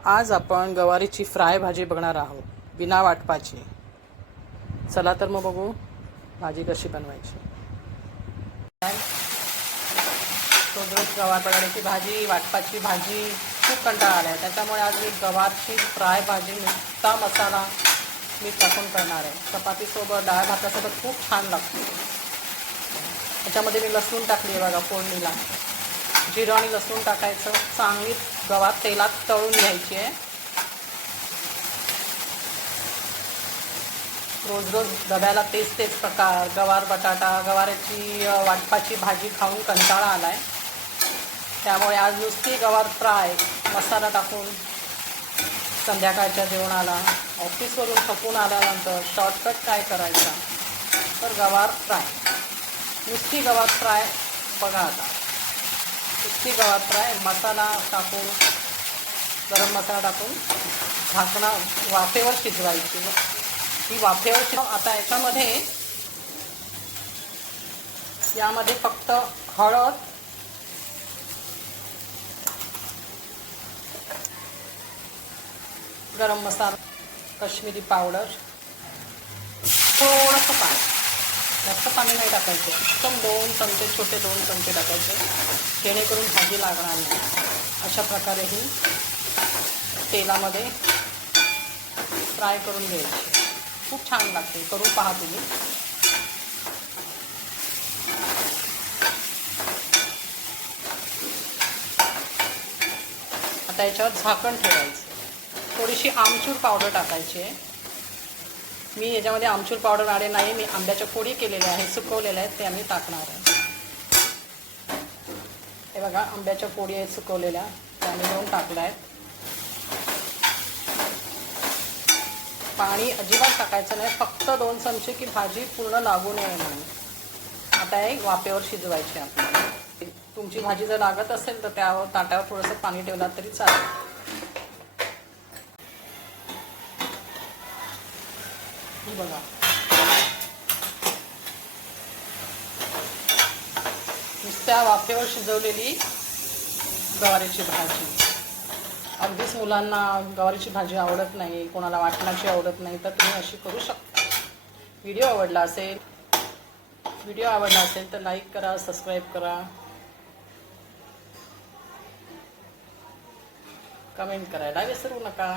आज आपण गवारीची फ्राय भाजी बघणार आहोत, बिना वाटपाची। चला तर मग बघू भाजी कशी बनवायची। रोज गवार बटाट्याची भाजी, वाटपाची भाजी खूप कंटाळा आला आहे, त्याच्यामुळे आज मी गवारची फ्राय भाजी नुसता मसाला मीठ टाकून करणार आहे। चपातीसोबत, डाळ भातासोबत खूप छान लागते। त्याच्यामध्ये मी लसूण टाकली आहे बघा फोडणीला। जिरं आणि लसूण टाकायचं, चांगली गवार तेलात तळून घ्यायची आहे। रोज रोज डब्याला तेच प्रकार, गवार बटाटा, गवाराची वाटपाची भाजी खाऊन कंटाळा आला आहे। त्यामुळे आज नुसती गवार फ्राय मसाला टाकून संध्याकाळच्या जेवणाला, ऑफिसवरून थकून आल्यानंतर शॉर्टकट काय करायचा तर गवार फ्राय, नुसती गवार फ्राय बघा। आता नुसती गवार फ्राय मसाला टाकून, गरम मसाला टाकून झाकणं वाफेवर शिजवायची। ही वाफेवर आता यामध्ये फक्त हळद, गरम मसाला, काश्मीरी पावडर, थोडंसं पाणी, जास्त पाणी नाही टाकायचं, एकदम 2 चमचे, छोटे 2 चमचे टाकायचे, जेणेकरून भाजी लागणार नाही। अशा प्रकारे ही तेलामध्ये फ्राय करून घ्यायची, खूप छान लागते, करून पहा तुम्ही। आता याच्यावर झाकण ठेवायचं। थोडीशी आमचूर पावडर टाकायची आहे। मी याच्यामध्ये आमचूर पावडर आले नाही, मी आंब्याच्या फोडी केलेल्या आहेत, सुकवलेल्या आहेत, ते आम्ही टाकणार आहे। हे बघा आंब्याच्या फोडी आहेत सुकवलेल्या, त्या आम्ही घेऊन टाकल्या आहेत। पाणी अजिबात टाकायचं नाही, फक्त 2 चमचे की भाजी पूर्ण लागू नये म्हणून। आता हे वाफेवर शिजवायची आपल्याला। तुमची भाजी जर लागत असेल तर त्यावर ताटावर थोडंसं पाणी ठेवलं तरी चालेल। बघा नुसत्या वाफेवर शिजवलेली गवारीची भाजी। अगदीच मुलांना गवारीची भाजी आवडत नाही, कोणाला वाटणाची आवडत नाही, तर तुम्ही अशी करू शकता। व्हिडिओ आवडला असेल तर लाईक करा, सबस्क्राईब करा, कमेंट करायला विसरू नका।